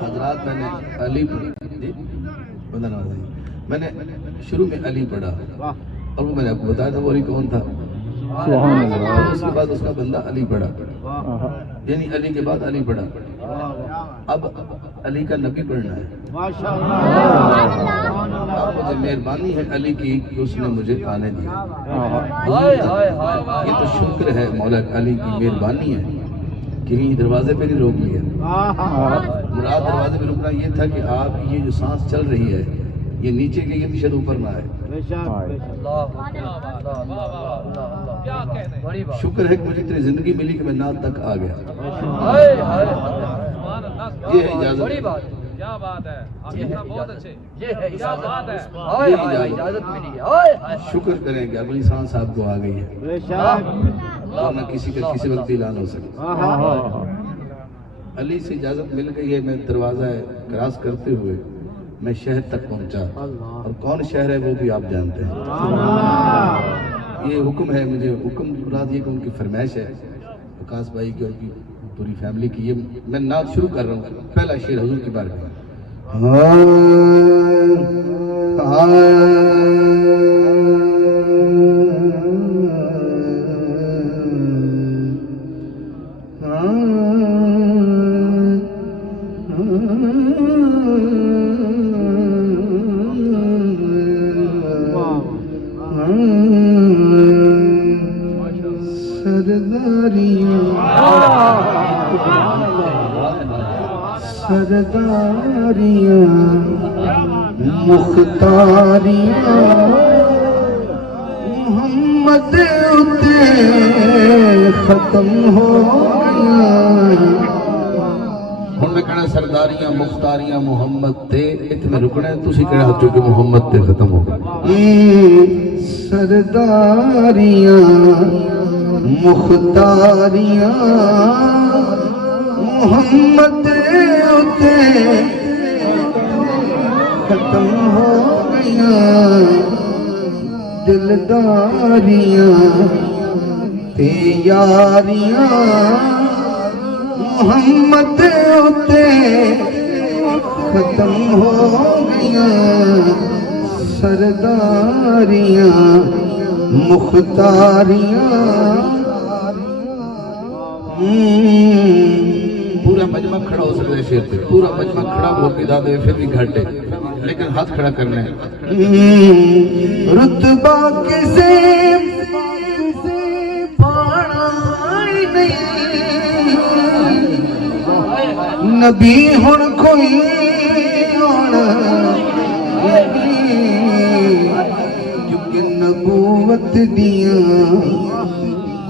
حضرات میں نے علی میں نے شروع میں علی پڑھا اور وہ میں نے آپ کو بتایا تھا وہ علی کون تھا. اس کے بعد اس کا بندہ علی پڑھا, یعنی علی کے بعد علی پڑھا. اب علی کا نبی پڑھنا ہے. اب مجھے مہربانی ہے علی کی کہ اس نے مجھے آنے دیا. یہ تو شکر ہے مولا علی کی مہربانی ہے کہ دروازے پہ نہیں روک لیا. مراد دروازے پہ رکنا یہ تھا کہ آپ کی یہ جو سانس چل رہی ہے یہ نیچے کے یہ شاید اوپر نہ آئے. شکر ہے کہ مجھے اتنی زندگی ملی کہ میں نال تک آ گیا. یہ ہے اجازت. کیا بات ہے, بہت اچھے, یہ ہے اجازت ملی. شکر کریں کہ اگلی سانس آپ کو آ گئی ہے, ورنہ کسی کا کسی وقت اعلان ہو سکے. علی سے اجازت مل گئی ہے. میں دروازہ کراس کرتے ہوئے میں شہر تک پہنچا, اور کون شہر ہے وہ بھی آپ جانتے ہیں. یہ حکم ہے مجھے, حکم مراد یہ کہ ان کی فرمائش ہے وقاص بھائی کی اور کی پوری فیملی کی. یہ میں نعت شروع کر رہا ہوں. پہلا شعر حضور کے بارے میں. سرداریاں مختاریاں محمد اتے ختم ہو گیا. ہن میں کہنا سرداریاں مختاریاں محمد تے ات میں رکنا ہے. تسی کہنا ہو کہ محمد تے ختم ہو گیا. سرداریاں مختاریاں محمد اتے ختم ہو گیا. دلداریاں تے یاریاں محمد اتے ختم ہو گیا. سرداریاں مختاریاں. پورا مجمع کھڑا ہو سکتا ہے شیر پہ, پورا مجمع کھڑا ہو کے دادے پھر بھی گھٹ ہے, لیکن ہاتھ کھڑا کرنا ہے. رتبہ کسے پانا نہیں, نبی ہن کوئی آنا نہیں, کیونکہ نبوت دیاں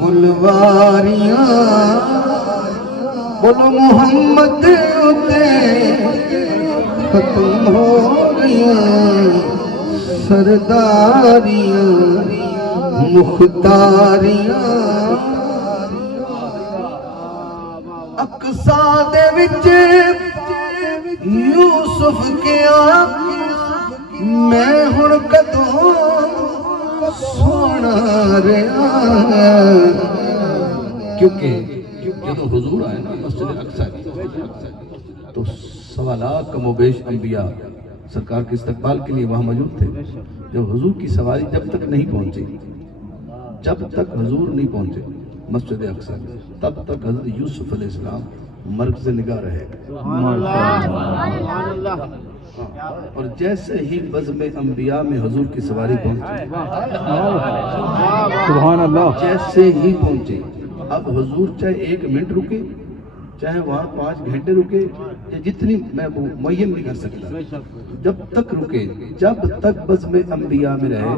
گلواریاں بولو محمد اتے ختم ہو گیا. سرداریاں مختاریاں اقصا دے وچ یوسف کیا میں ہن کدوں سونا رہا. کیونکہ جب حضور آئے نا مسجد اقصا تو 1.25 لاکھ کم و بیش انبیاء سرکار کے استقبال کے لیے وہاں موجود تھے. جب حضور کی سواری جب تک نہیں پہنچی, جب تک حضور نہیں پہنچے مسجد اقصا, تب تک حضرت یوسف علیہ السلام مرکز نگاہ رہے. اور جیسے ہی بزم انبیاء میں حضور کی سواری پہنچی, سبحان اللہ, جیسے ہی پہنچے, اب حضور چاہے 1 منٹ رکے چاہے وہاں 5 گھنٹے رکے, یا جتنی میں معین نہیں کر سکتا, جب تک رکے, جب تک بزم انبیاء میں رہے,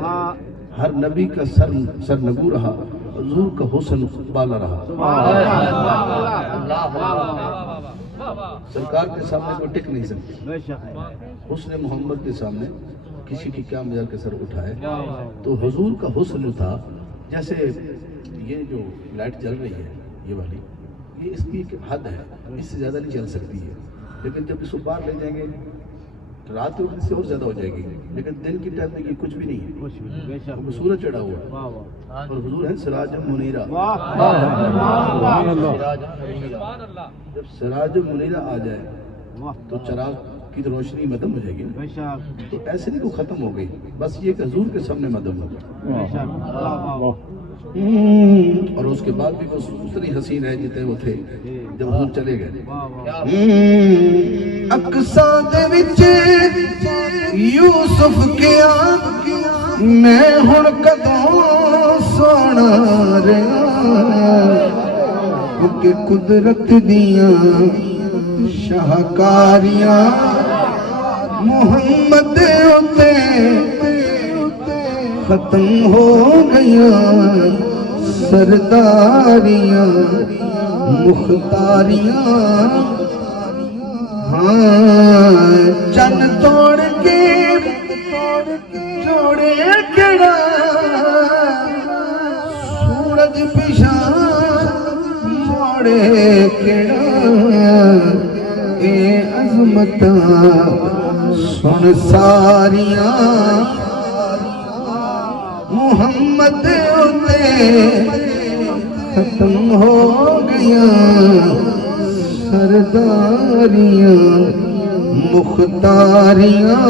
ہر نبی کا سر نگو رہا, حضور کا حسن بالا رہا. سرکار کے سامنے کوئی ٹک نہیں سکتی. حسن محمد کے سامنے کسی کی کیا مجال کے سر اٹھائے. تو حضور کا حسن تھا جیسے یہ جو لائٹ جل رہی ہے یہ والی, یہ اس کی ایک حد ہے, اس سے زیادہ نہیں چل سکتی ہے. لیکن جب اس کو باہر لے جائیں گے رات کو اس سے اور زیادہ ہو جائے گی, لیکن دن کی ٹائم میں یہ کچھ بھی نہیں ہے. وہ سورج چڑھا ہوا ہے اور حضور ہے سراج منیرہ. جب سراج منیرہ آ جائے تو چراغ کی تو روشنی مدم ہو جائے گی نا. بے شک تو ایسے نہیں کو ختم ہو گئی، بس یہ کہ حضور کے سامنے مدم ہو گئی. بے شک واہ واہ اور اس کے بعد بھی وہ اتنی حسین ہے جتنے وہ تھے جب حضور چلے گئے. واہ واہ اقصا دے وچ یوسف کیا میں ہن کدوں سونا رہا کہ قدرت دیاں شاہکاریاں محمد اتے ختم ہو گیاں سرداریاں مختاریاں. ہاں چن توڑ کے جوڑے کڑا سورج پیچھا موڑے کڑا اے عظمتاں سن ساریاں محمد اتے ختم ہو گیا سرداریاں مختاریاں.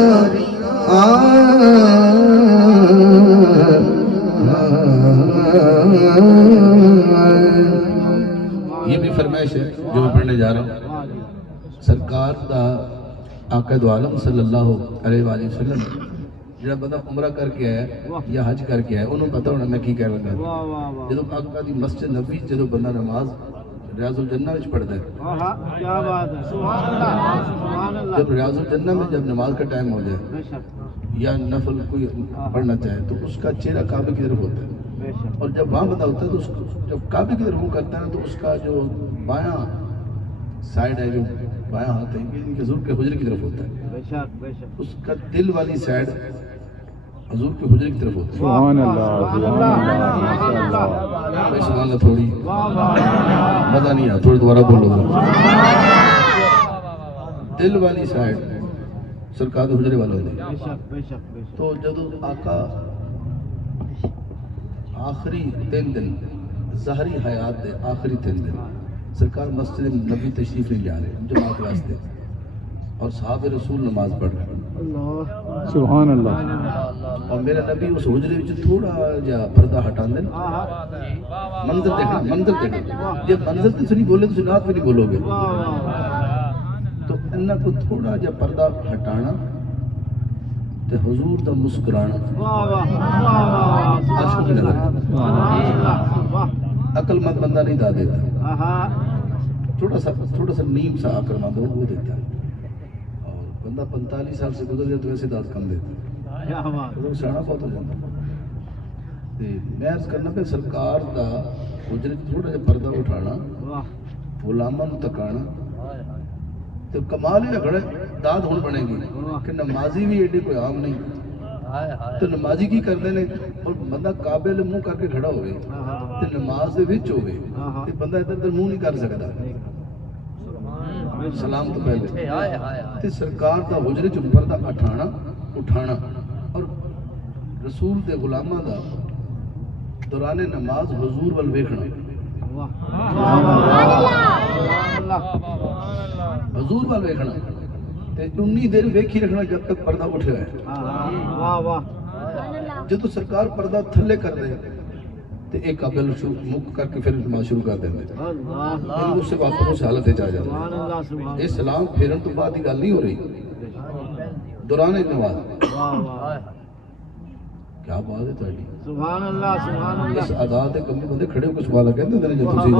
یہ بھی فرمائش ہے جو میں پڑھنے جا رہا ہوں. سرکار دا آقا دو عالم صلی اللہ علیہ وآلہ وسلم جڑا بندہ عمرہ کر کے آیا یا حج کر کے آیا انہوں پتہ ہونا میں کی کہہ لگا. واہ واہ واہ جدو آقا دی مسجد نبی جدو بندہ نماز ریاض الجنہ وچ پڑھتا ہے، کیا بات ہے سبحان اللہ سبحان اللہ جب ریاض الجنہ میں جب نماز کا ٹائم ہو جائے بے شک یا نفل کوئی پڑھنا چاہے تو اس کا چہرہ کعبے کی طرف ہوتا ہے. بے شک اور جب وہاں بندہ ہوتا ہے تو اس کو جب کعبے کی طرف منہ کرتا ہے تو اس کا جو بایاں سائڈ ہے جو بایاں ہاتھ ہے یہ حضور کے حجرے کی طرف ہوتا ہے. بے شک بے شک اس کا دل والی سائڈ حضور کے حجرے کی طرف ہوتا ہے. سبحان اللہ سبحان اللہ بھائی سبحان اللہ تھوڑی واہ واہ مزہ نہیں آیا، تھوڑی دوبارہ بولو گا. دل والی سائڈ سرکار کے حجرے والا ہوتا ہے. بے شک بے شک بے شک تو جدو آقا آخری 3 دن ظاہری حیات دے آخری 3 دن سرکار مسجد نبی تشریف نہیں جا رہے جماعت واسطے اور صحابہ رسول نماز پڑھ رہے ہیں. اللہ سبحان اللہ. اور میرا نبی اس حجرے وچ تھوڑا جا پردہ ہٹا دیں. منظر دیکھنا منظر دیکھنا. جب منظر تو نہیں بولے تو سنات بھی نہیں بولو گے. واہ واہ تو انہاں کو تھوڑا جا پردہ ہٹانا تے حضور دا مسکرانا واہ واہ واہ عشق کی نظر ہے. سبحان اللہ واہ عقل مند بندہ نہیں دا دیتا، آہا تھوڑا سا نیم سا عقل مند وہ دیتا ہے. اور بندہ 45 سال سے گزر جائے تو ویسے داد کم دیتا ہے. کیا بات وہ سیاح بہت ہو جاتا. میں عرض کرنا کہ سرکار دا حجرے تھوڑا جا پردہ اٹھانا واہ غلاماں نوں تکانا تو کمال ہی کھڑے داد ہون بنے گی کہ نمازی بھی ایڈی کوئی عام نہیں. تو نمازی کی کرتے ہیں اور بندہ کعبے لے منہ کر کے کھڑا ہوئے تو نماز دے وچ ہوئے تو بندہ ادھر ادھر منہ نہیں کر سکتا سلام تو پہلے. تے سرکار دا حجرے چ پردہ اٹھانا اور رسول دے غلاماں دا دوران نماز حضور ول ویکھنا. واہ حضور وال ویکھنا تے اتنی دیر ویکھی رکھنا جب تک پردہ اٹھیا ہے. واہ واہ جب تو سرکار پردہ تھلے کر دے تے ایک قبل مک کر کے پھر نماز شروع کر دیں. اللہ اس سے واپس اس حالت چ آ جاتا سبحان ہے. اللہ سبحان یہ سلام پھیرن تو بعد کی گل نہیں ہو رہی دوران نماز. واہ واہ کیا بات ہے تہاڈی. سبحان اللہ اس ادا تے کمی بندے کھڑے ہو کے سوال کہندے نے جو تسی